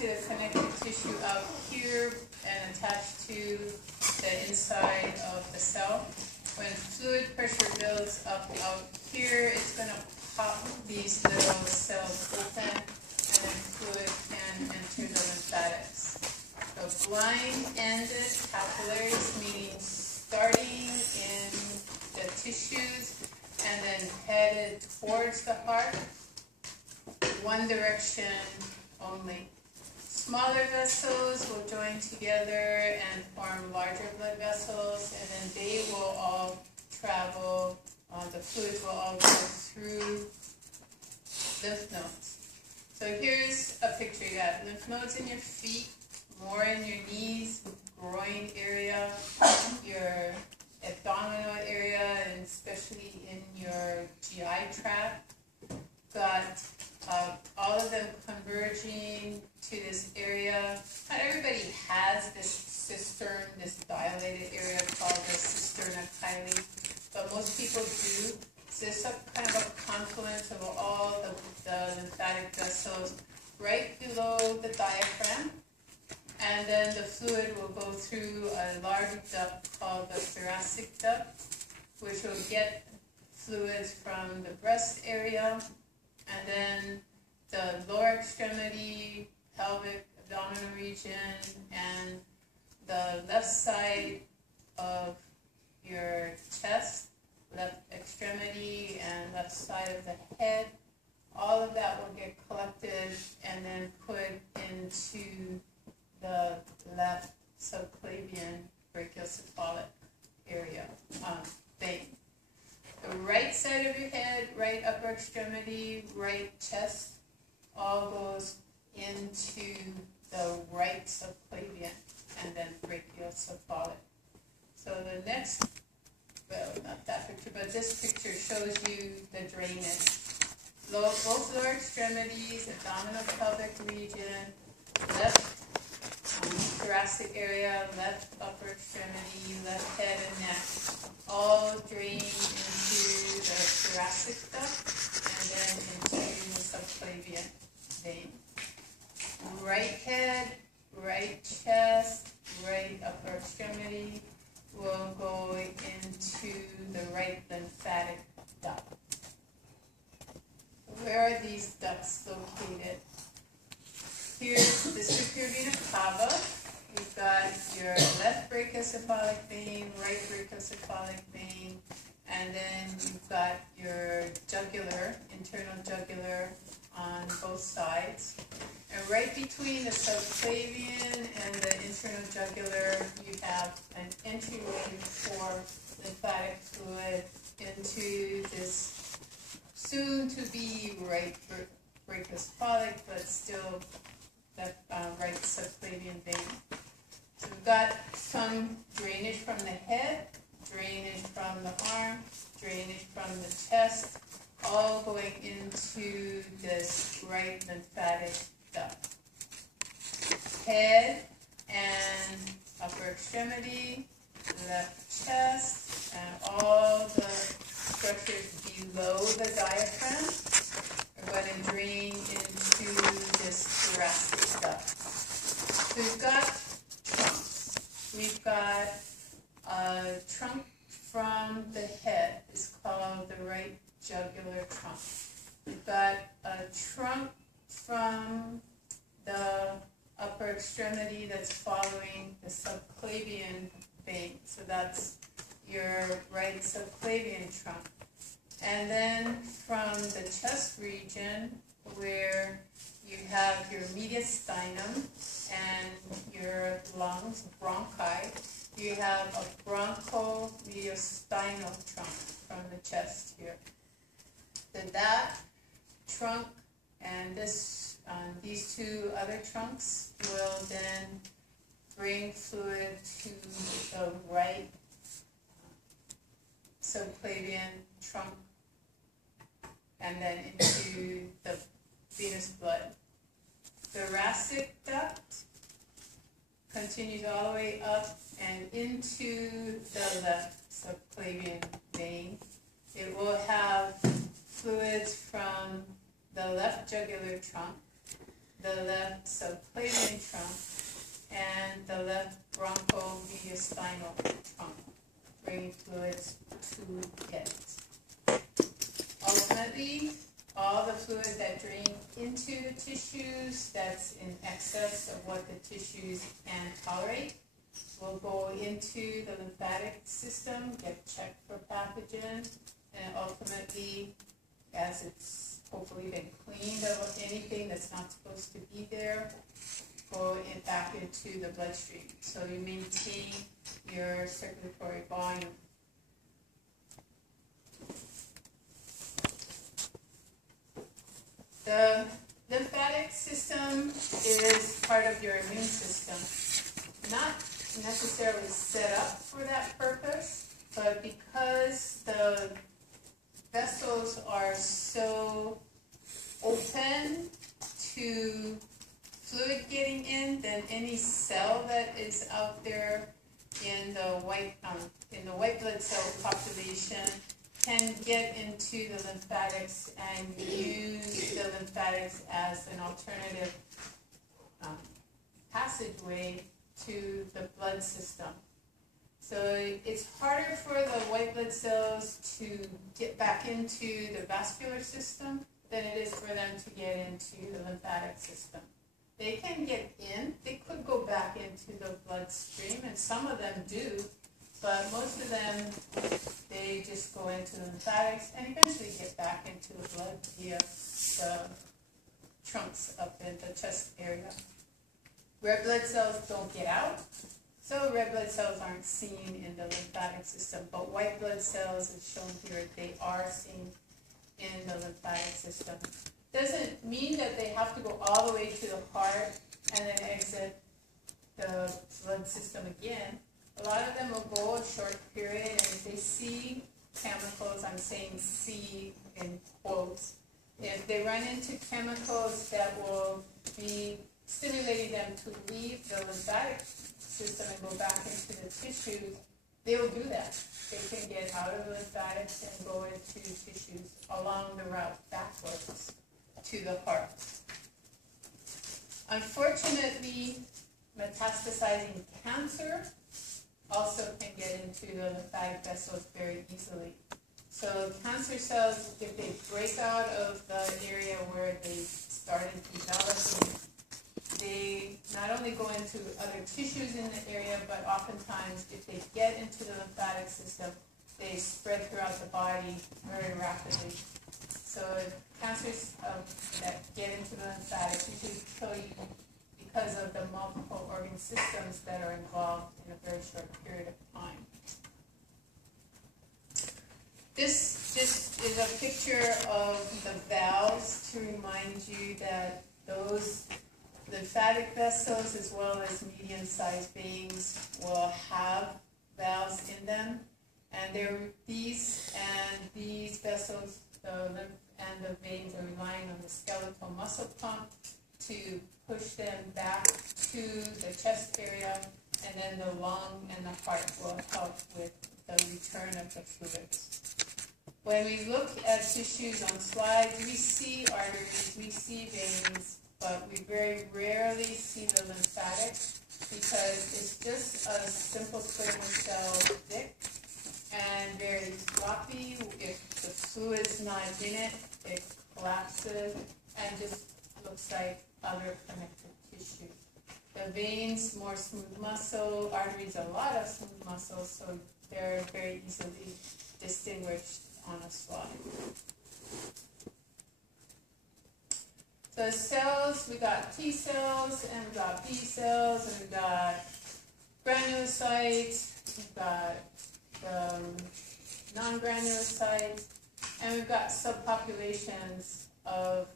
to the connective tissue up here and attached to the inside of the cell. When fluid pressure builds up out here, it's going to pop these little cells open, and then fluid can enter the lymphatics. So blind-ended capillaries, meaning starting in the tissues and then headed towards the heart, one direction only. Smaller vessels will join together and form larger blood vessels, and then they will all travel, the fluids will all go through lymph nodes. So here's a picture. You got lymph nodes in your feet, more in your knees, groin area, your abdominal area, and especially in your GI tract. Got all of them converging to this area. Not everybody has this cistern, this dilated area called the cisterna chyli, but most people do. So it's a kind of a confluence of all the lymphatic vessels right below the diaphragm. And then the fluid will go through a large duct called the thoracic duct, which will get fluids from the breast area, and then the lower extremity, pelvic, abdominal region, and the left side of your chest, left extremity, and left side of the head. All of that will get collected and then put into the left subclavian brachiocephalic area, vein. The right side of your head, right upper extremity, right chest, all goes into the right subclavian and then brachiocephalic. So the next, well, not that picture, but this picture shows you the drainage. Both lower extremities, abdominal pelvic region, left thoracic area, left upper extremity, left head and neck, all drain into the thoracic duct and then into the subclavian vein. Right head, right chest, right upper extremity will go into the right lymphatic duct. Where are these ducts located? Here's the superior vena cava. You've got your left brachiocephalic vein, right brachiocephalic vein, and then you've got your jugular, internal jugular on both sides. And right between the subclavian and the internal jugular, you have an entryway for lymphatic fluid into this soon-to-be right brachiocephalic, but still that right subclavian vein. So we've got some drainage from the head, drainage from the arm, drainage from the chest, all going into this right lymphatic duct. Head and upper extremity, left chest, and all the structures below the diaphragm are going to drain into this thoracic duct. So we've got trunks. We've got a trunk from the head. It's called the right jugular trunk. We've got a trunk from the upper extremity that's following the subclavian vein. So that's your right subclavian trunk. And then from the chest region, where you have your mediastinum and your lungs, bronchi, you have a bronchomediastinal trunk from the chest here. Then that trunk and these two other trunks will then bring fluid to the right subclavian trunk and then into the venous blood. Thoracic duct continues all the way up and into the left subclavian vein. It will have fluids from the left jugular trunk the left subclavian trunk, and the left bronchomediastinal trunk, bringing fluids to it. Ultimately, all the fluid that drains into the tissues that's in excess of what the tissues can tolerate will go into the lymphatic system, get checked for pathogen, and ultimately, as it's hopefully been cleaned of anything that's not supposed to be there, go back into the bloodstream. So you maintain your circulatory volume. The lymphatic system is part of your immune system. Not necessarily set up for that purpose, but because the vessels are so open to fluid getting in, then any cell that is out there in the white blood cell population can get into the lymphatics and use the lymphatics as an alternative passageway to the blood system. So it's harder for the white blood cells to get back into the vascular system than it is for them to get into the lymphatic system. They can get in, they could go back into the bloodstream, and some of them do, but most of them, they just go into the lymphatics and eventually get back into the blood via the trunks up in the chest area. Red blood cells don't get out, so red blood cells aren't seen in the lymphatic system, but white blood cells, as shown here, they are seen in the lymphatic system. Doesn't mean that they have to go all the way to the heart and then exit the blood system again. A lot of them will go a short period, and if they see chemicals, I'm saying see in quotes, if they run into chemicals that will be stimulating them to leave the lymphatic system and go back into the tissues, they will do that. They can get out of the lymphatics and go into tissues along the route backwards to the heart. Unfortunately, metastasizing cancer also can get into the lymphatic vessels very easily. So cancer cells, if they break out of the area where they started developing, they not only go into other tissues in the area, but oftentimes if they get into the lymphatic system, they spread throughout the body very rapidly. So cancers that get into the lymphatics usually kill you because of the multiple organ systems that are involved in a very short period of time. This is a picture of the valves to remind you that those lymphatic vessels as well as medium-sized veins will have valves in them. And these vessels, the lymph and the veins, are relying on the skeletal muscle pump to push them back to the chest area, and then the lung and the heart will help with the return of the fluids. When we look at tissues on slides, we see arteries, we see veins, but we very rarely see the lymphatic because it's just a simple squamous cell thick and very floppy. If the fluid's not in it, it collapses and just looks like other connective tissue. The veins, more smooth muscle, arteries, a lot of smooth muscle, so they're very easily distinguished on a slide. So cells, we got T cells, and we got B cells, and we got granulocytes, we've got non-granulocytes, and we've got subpopulations of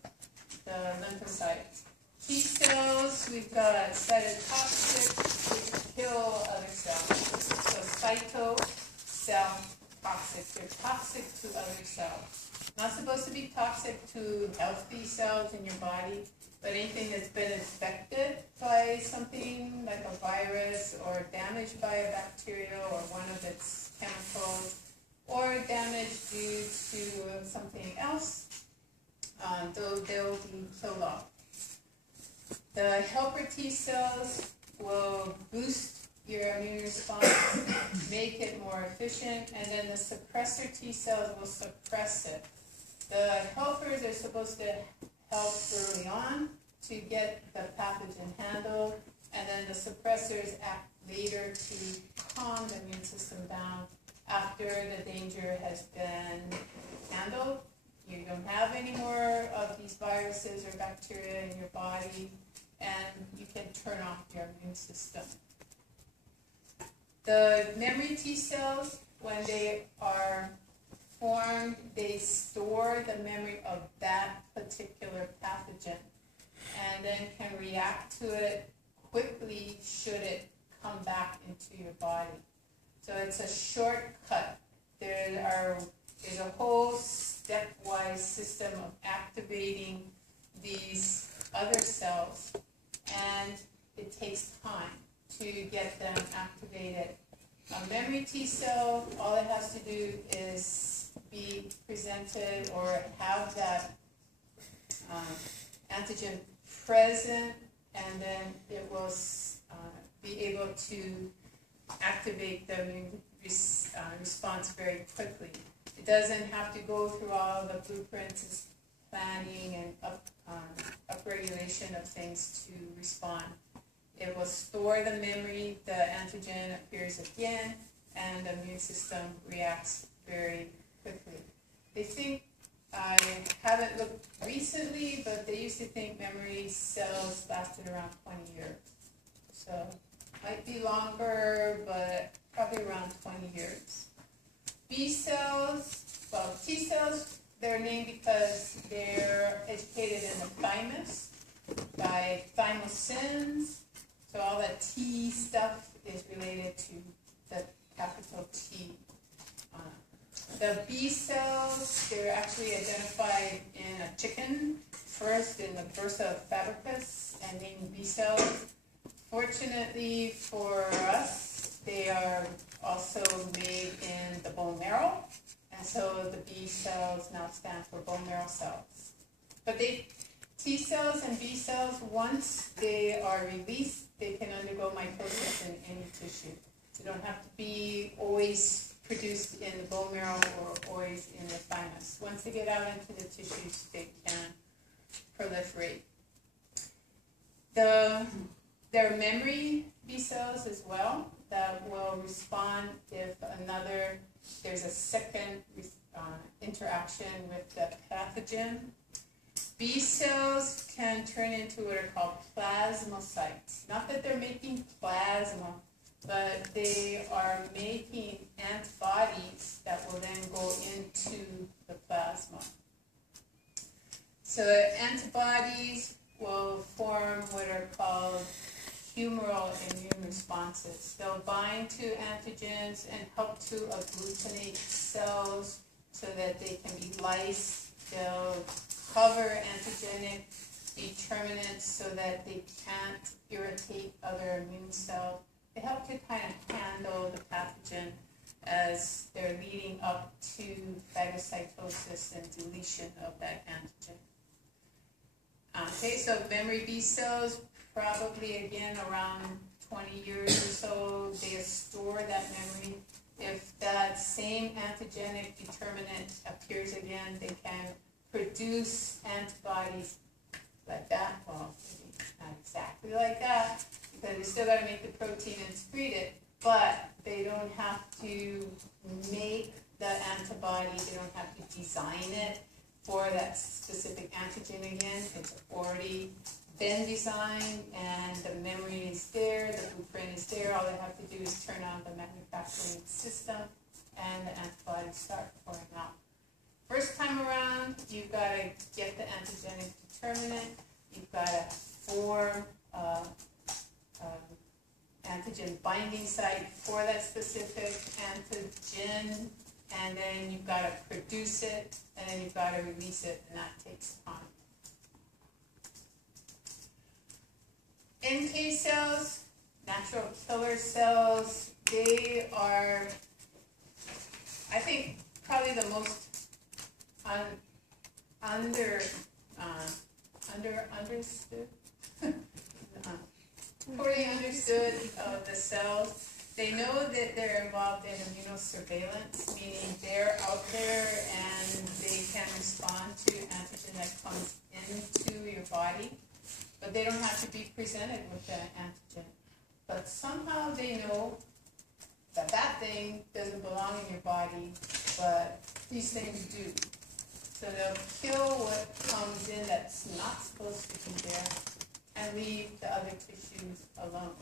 the lymphocytes. T cells, we've got cytotoxic, which kill other cells. So cyto, cell, toxic. They're toxic to other cells. Not supposed to be toxic to healthy cells in your body, but anything that's been infected by something like a virus or damaged by a bacteria or one of its chemicals, or damage due to something else, they'll be killed off. The helper T cells will boost your immune response, make it more efficient, and then the suppressor T cells will suppress it. The helpers are supposed to help early on to get the pathogen handled, and then the suppressors act later to calm the immune system down after the danger has been handled. You don't have any more of these viruses or bacteria in your body, and you can turn off your immune system. The memory T cells, when they are formed, they store the memory of that particular pathogen and then can react to it quickly should it come back into your body. So it's a shortcut. There's a whole stepwise system of activating these other cells, and it takes time to get them activated. A memory T cell, all it has to do is be presented or have that antigen present, and then it will be able to activate the immune response very quickly. It doesn't have to go through all the blueprints, planning, and upregulation of things to respond. It will store the memory, the antigen appears again, and the immune system reacts very quickly. They think, I haven't looked recently, but they used to think memory cells lasted around 20 years. So, might be longer, but probably around 20 years. B cells, well, T cells, they're named because they're educated in the thymus by thymosins. So all that T stuff is related to the capital T. The B cells, they're actually identified in a chicken, first in the bursa fabricus, and named B cells. Fortunately for us, they are also made in the bone marrow, and so the B cells now stand for bone marrow cells. But T cells and B cells, once they are released, they can undergo mitosis in any tissue. They don't have to be always produced in the bone marrow or always in the thymus. Once they get out into the tissues, they can proliferate. There are memory B cells as well that will respond if there's a second interaction with the pathogen. B cells can turn into what are called plasmocytes. Not that they're making plasma, but they are making antibodies that will then go into the plasma. So antibodies will form what are called humoral immune responses. They'll bind to antigens and help to agglutinate cells so that they can be lysed. They'll cover antigenic determinants so that they can't irritate other immune cells. They help to kind of handle the pathogen as they're leading up to phagocytosis and deletion of that antigen. Okay, so memory B cells, probably again around 20 years or so, they store that memory. If that same antigenic determinant appears again, they can produce antibodies like that. Well, maybe not exactly like that, because they still got to make the protein and secrete it, but they don't have to make the antibody, they don't have to design it for that specific antigen again. It's already been designed and the memory is there, the blueprint is there. All they have to do is turn on the manufacturing system and the antibodies start pouring out. First time around, you've got to get the antigenic determinant. You've got to form antigen binding site for that specific antigen, and then you've got to produce it, and then you've got to release it, and that takes time. NK cells, natural killer cells, they are, I think, probably the most understood poorly understood the cells. They know that they're involved in immunosurveillance, meaning they're out there and they can respond to antigen that comes into your body, but they don't have to be presented with that antigen. But somehow they know that that thing doesn't belong in your body, but these things do. So they'll kill what comes in that's not supposed to be there and leave the other tissues alone.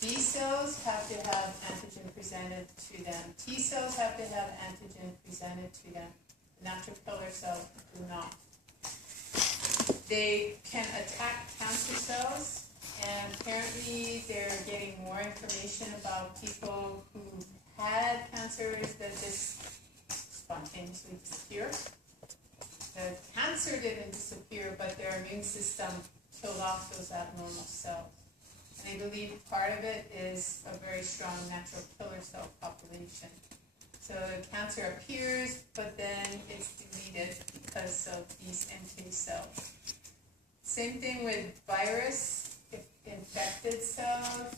B cells have to have antigen presented to them. T cells have to have antigen presented to them. Natural killer cells do not. They can attack cancer cells, and apparently they're getting more information about people who had cancers that just spontaneously disappear. The cancer didn't disappear, but their immune system killed off those abnormal cells. And they believe part of it is a very strong natural killer cell population. So cancer appears, but then it's deleted because of these NK cells. Same thing with virus, infected cells.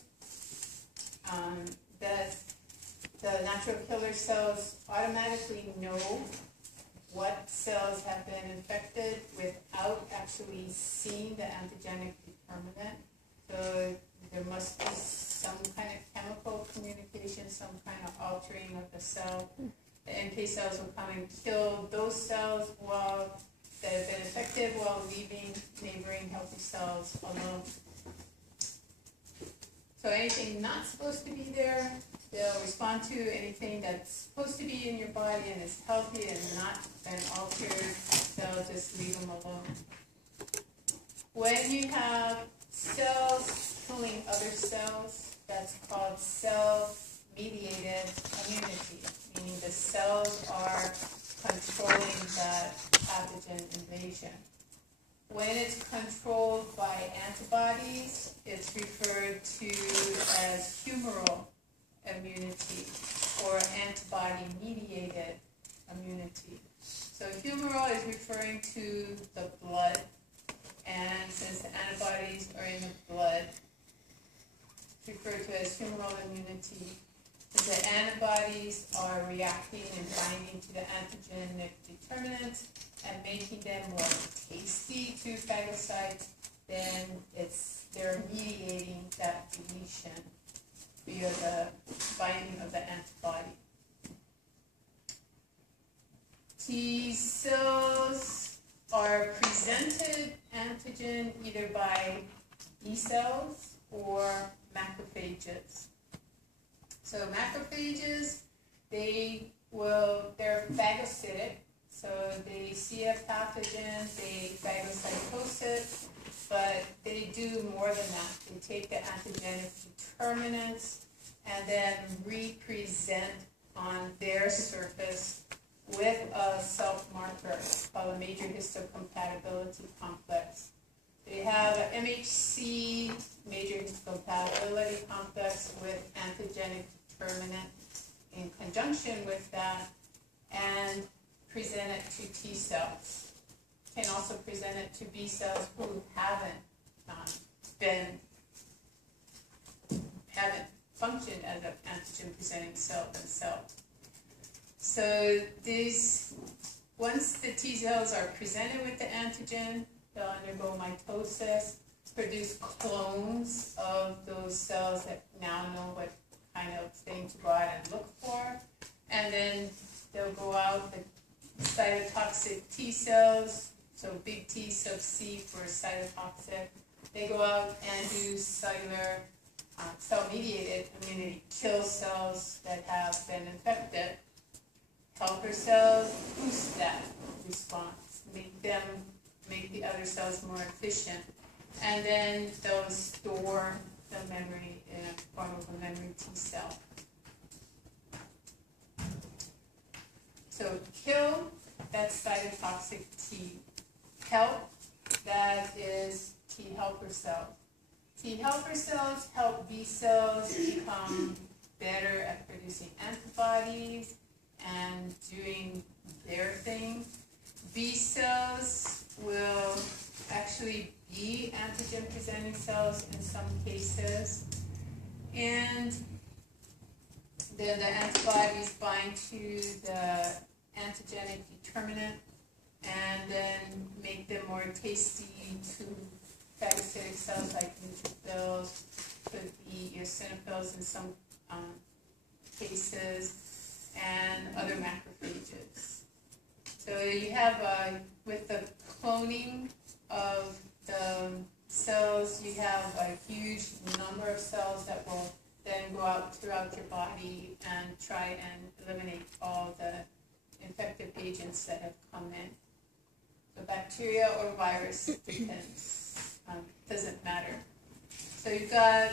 The natural killer cells automatically know what cells have been infected without actually seeing the antigenic determinant. So there must be some kind of chemical communication, some kind of altering of the cell. The NK cells will come and kill those cells that have been infected while leaving neighboring healthy cells alone. So anything not supposed to be there, they'll respond to. Anything that's supposed to be in your body and is healthy and not been altered, they'll just leave them alone. When you have cells killing other cells, that's called cell-mediated immunity, meaning the cells are controlling that pathogen invasion. When it's controlled by antibodies, it's referred to as humoral immunity or antibody-mediated immunity. So humoral is referring to the blood, and since the antibodies are in the blood, it's referred to as humoral immunity. The antibodies are reacting and binding to the antigenic determinants and making them more tasty to phagocytes, then they're mediating that deletion via the binding of the antibody. T cells are presented antigen either by E cells or macrophages. So macrophages, they're phagocytic, so they see a pathogen, they phagocytose it, but they do more than that. They take the antigenic determinants and then represent on their surface with a self-marker called a major histocompatibility complex. They have an MHC, major histocompatibility complex, with antigenic determinant in conjunction with that, and present it to T cells. Can also present it to B cells who haven't functioned as an antigen-presenting cell themselves. So once the T cells are presented with the antigen, they'll undergo mitosis, produce clones of those cells that now know what kind of thing to go out and look for, and then they'll go out, the cytotoxic T cells, so big T sub C for cytotoxic, they go out and do cellular cell-mediated immunity, kill cells that have been infected. Helper cells boost that response, make the other cells more efficient, and then they'll store the memory in a form of a memory T cell. So kill, that's cytotoxic T. Help, that is T helper cells. T helper cells help B cells become better at producing antibodies and doing their thing. B cells will actually be antigen-presenting cells in some cases. And then the antibodies bind to the antigenic determinant and then make them more tasty to phagocytic cells like neutrophils, could be eosinophils in some cases, and other macrophages. So you have, with the cloning of the cells, you have a huge number of cells that will then go out throughout your body and try and eliminate all the infective agents that have come in. So bacteria or virus, depends, doesn't matter. So you've got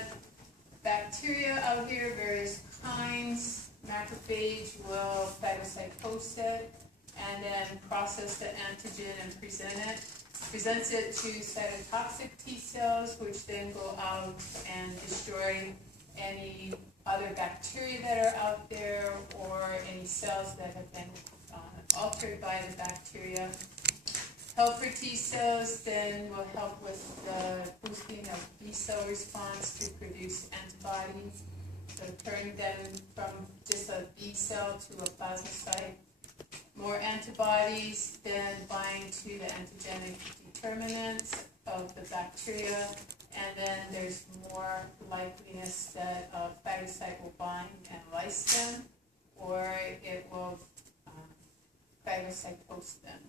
bacteria out here, various kinds. Macrophage will phagocytose it and then process the antigen and presents it to cytotoxic T cells, which then go out and destroy any other bacteria that are out there or any cells that have been altered by the bacteria. Helper T cells then will help with the boosting of B cell response to produce antibodies, so turning them from just a B cell to a plasmacyte. More antibodies then bind to the antigenic determinants of the bacteria, and then there's more likeliness that a phagocyte will bind and lyse them, or it will phagocytose them.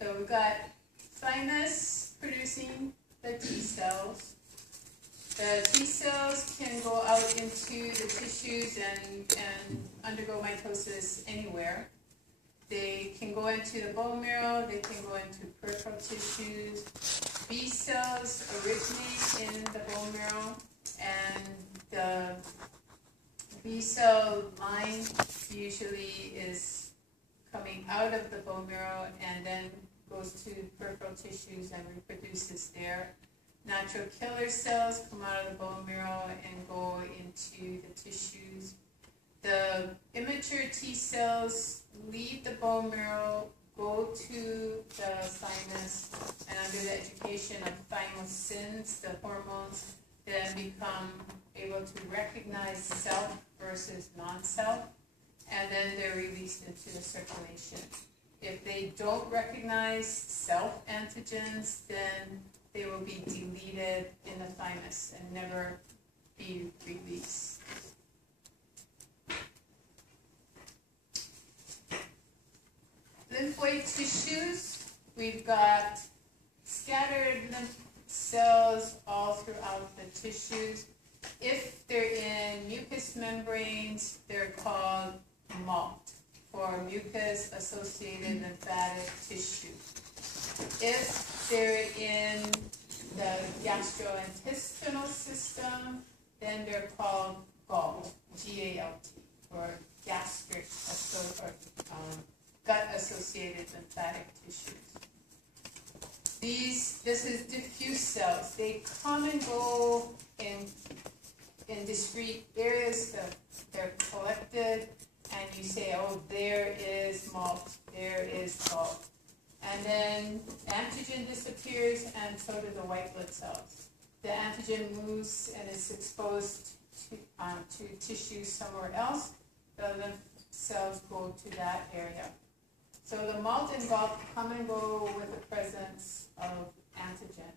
So we've got thymus producing the T cells. The T cells can go out into the tissues and undergo mitosis anywhere. They can go into the bone marrow, they can go into peripheral tissues. B cells originate in the bone marrow, and the B cell line usually is coming out of the bone marrow and then goes to peripheral tissues and reproduces there. Natural killer cells come out of the bone marrow and go into the tissues. The immature T cells leave the bone marrow, go to the thymus, and under the education of thymosins, the hormones then become able to recognize self versus non-self, and then they're released into the circulation. If they don't recognize self-antigens, then they will be deleted in the thymus and never be released. Lymphoid tissues, we've got scattered lymph cells all throughout the tissues. If they're in mucous membranes, they're called MALT, for mucus-associated lymphatic tissue. If they're in the gastrointestinal system, then they're called GALT, G-A-L-T, or gastric or gut-associated lymphatic tissues. This is diffuse cells. They come and go in discrete areas. They're collected, and you say, oh, there is MALT, there is GALT. And then antigen disappears, and so do the white blood cells. The antigen moves and is exposed to tissue somewhere else. The lymph cells go to that area. So the MALT and GALT come and go with the presence of antigen.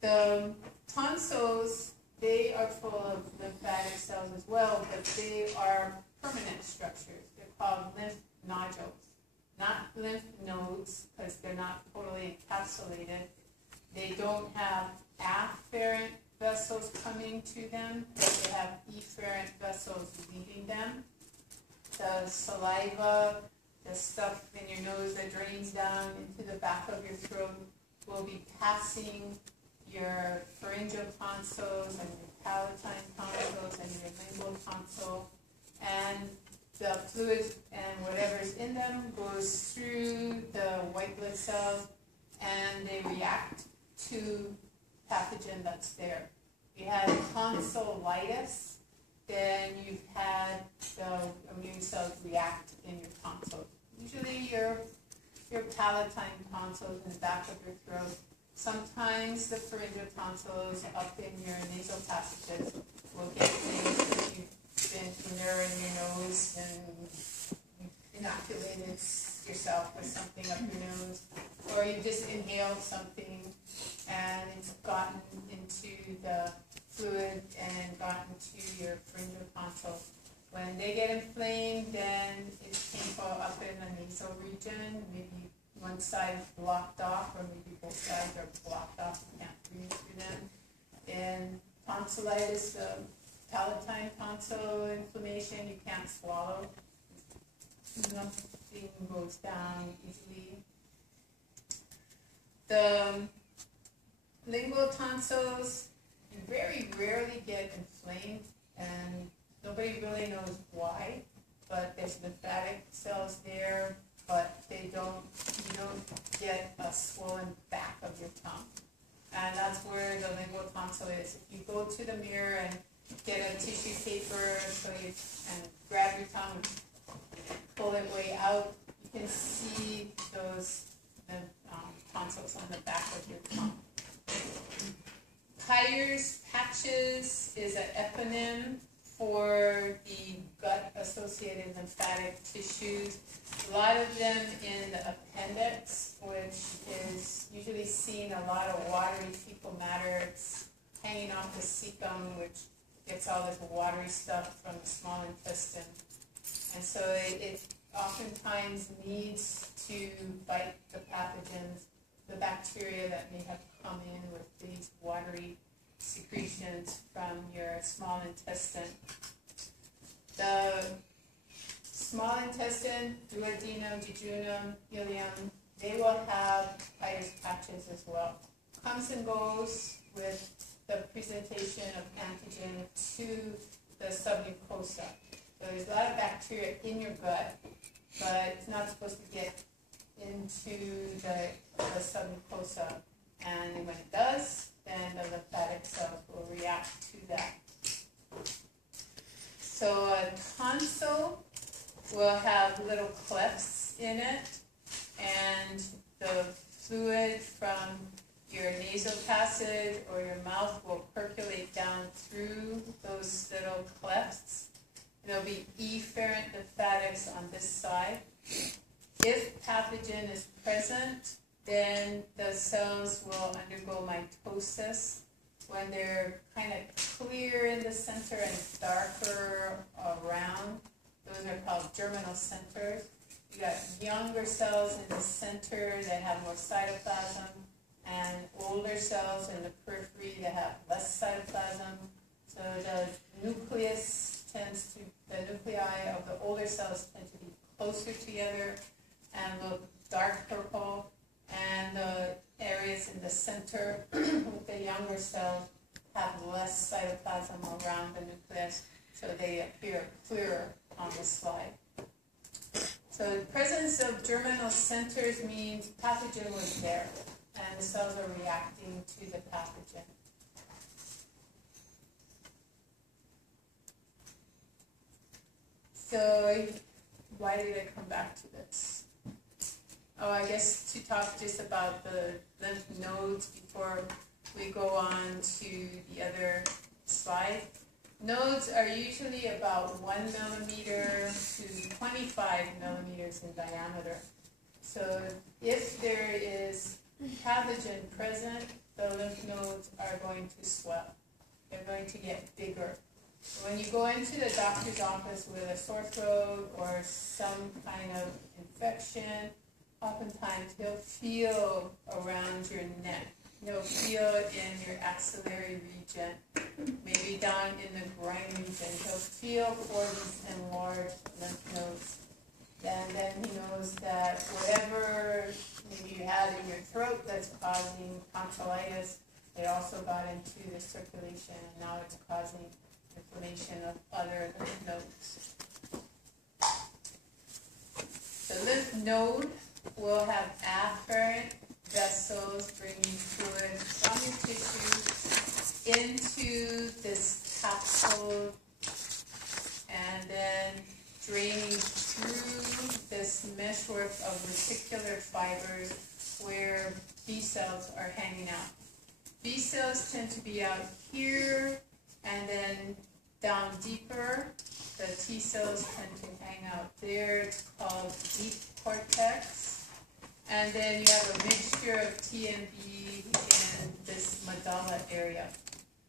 The tonsils, they are full of lymphatic cells as well, but they are permanent structures. They're called lymph nodules. Not lymph nodes, because they're not totally encapsulated. They don't have afferent vessels coming to them. They have efferent vessels leaving them. The saliva, the stuff in your nose that drains down into the back of your throat, will be passing your pharyngeal tonsils and your palatine tonsils and your lingual tonsil, and the fluid and whatever's in them goes through the white blood cells, and they react to pathogen that's there. If you had tonsillitis, then you've had the immune cells react in your tonsils. usually your palatine tonsils in the back of your throat. Sometimes the pharyngeal tonsils up in your nasal passages will get things if you've been in your nose and inoculated yourself with something up your nose, or you just inhaled something and it's gotten into the fluid and gotten to your pharyngeal tonsil. When they get inflamed, then it's painful up in the nasal region. Maybe one side is blocked off, or maybe both sides are blocked off. You can't breathe through them. And tonsillitis, the palatine tonsil inflammation, you can't swallow. Nothing goes down easily. The lingual tonsils very rarely get inflamed, and nobody really knows why, but there's lymphatic cells there, but you don't get a swollen back of your tongue. And that's where the lingual tonsil is. If you go to the mirror and get a tissue paper and grab your tongue, pull it way out, you can see those tonsils on the back of your tongue. Peyer's patches is an eponym for the gut-associated lymphatic tissues. A lot of them in the appendix, which is usually seen a lot of watery fecal matter. It's hanging off the cecum, which gets all this watery stuff from the small intestine. And so it oftentimes needs to fight the pathogens, the bacteria that may have come in with these watery secretions from your small intestine. The small intestine, duodenum, jejunum, ileum, they will have Peyer's patches as well. Comes and goes with the presentation of antigen to the submucosa. So there's a lot of bacteria in your gut, but it's not supposed to get into the submucosa. And when it does, then the lymphatic cells will react to that. So a tonsil will have little clefts in it, and the fluid from your nasal passage or your mouth will percolate down through those little clefts. There'll be efferent lymphatics on this side. If pathogen is present, then the cells will undergo mitosis. When they're kind of clear in the center and darker around, those are called germinal centers. You got younger cells in the center that have more cytoplasm, and older cells in the periphery that have less cytoplasm. So the nuclei of the older cells tend to be closer together and look dark purple, and the areas in the center with the younger cells have less cytoplasm around the nucleus, so they appear clearer on the slide. So the presence of germinal centers means pathogen was there, and the cells are reacting to the pathogen. So why did I come back to this? Oh, I guess to talk just about the lymph nodes before we go on to the other slide. Nodes are usually about 1 millimeter to 25 millimeters in diameter. So if there is pathogen present, the lymph nodes are going to swell. They're going to get bigger. When you go into the doctor's office with a sore throat or some kind of infection, oftentimes he'll feel around your neck. He'll feel it in your axillary region, maybe down in the groin region. He'll feel for these enlarged lymph nodes. And then he knows that whatever maybe you had in your throat that's causing tonsillitis, it also got into the circulation, and now it's causing inflammation of other lymph nodes. The lymph node will have afferent vessels bringing fluid from your tissue into this capsule and then draining through this mesh B cells are hanging out. B cells tend to be out here, and then down deeper, the T cells tend to hang out there. It's called deep cortex. And then you have a mixture of T and B in this medulla area.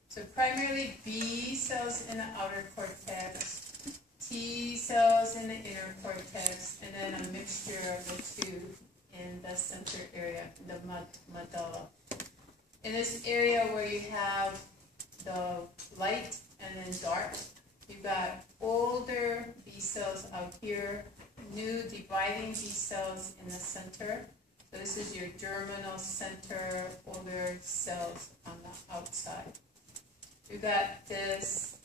So primarily B cells in the outer cortex, T cells in the inner cortex, and then a mixture of the two in the center area, the medulla. In this area where you have the light and then dark, you've got older B cells out here, new dividing B cells in the center. So this is your germinal center, older cells on the outside. You've got this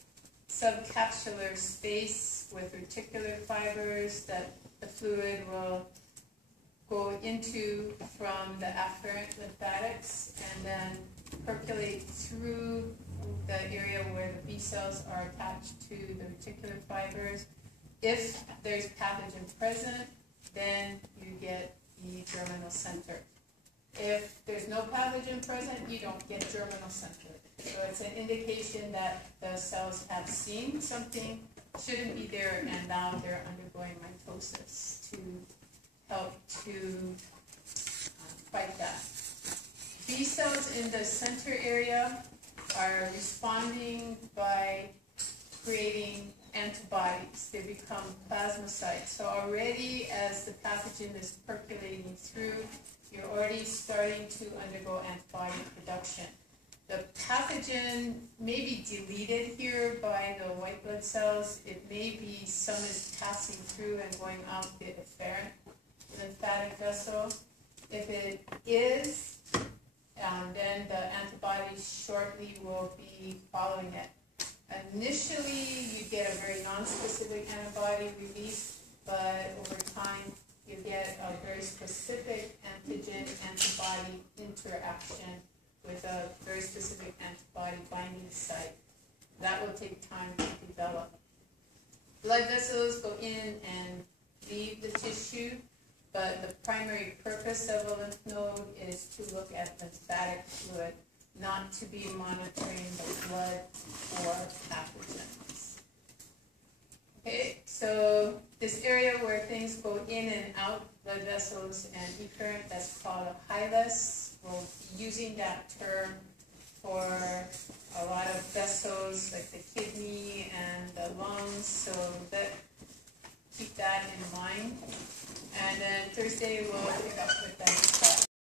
subcapsular space with reticular fibers that the fluid will go into from the afferent lymphatics and then percolate through the area where the B cells are attached to the reticular fibers. If there's pathogen present, then you get the germinal center. If there's no pathogen present, you don't get germinal center. So it's an indication that the cells have seen something shouldn't be there, and now they're undergoing mitosis to help to fight that. B cells in the center area are responding by creating antibodies. They become plasmacytes. So already as the pathogen is percolating through, you're already starting to undergo antibody production. The pathogen may be deleted here by the white blood cells. It may be some is passing through and going out the afferent lymphatic vessel. If it is, then the antibodies shortly will be following it. Initially, you get a very non-specific antibody release, but over time, you get a very specific antigen-antibody interaction with a very specific antibody binding site. That will take time to develop. Blood vessels go in and leave the tissue, but the primary purpose of a lymph node is to look at lymphatic fluid, not to be monitoring the blood for pathogens. Okay, so this area where things go in and out, blood vessels and efferent, that's called a hilus. We'll be using that term for a lot of vessels like the kidney and the lungs, so keep that in mind. And then Thursday we'll pick up with that.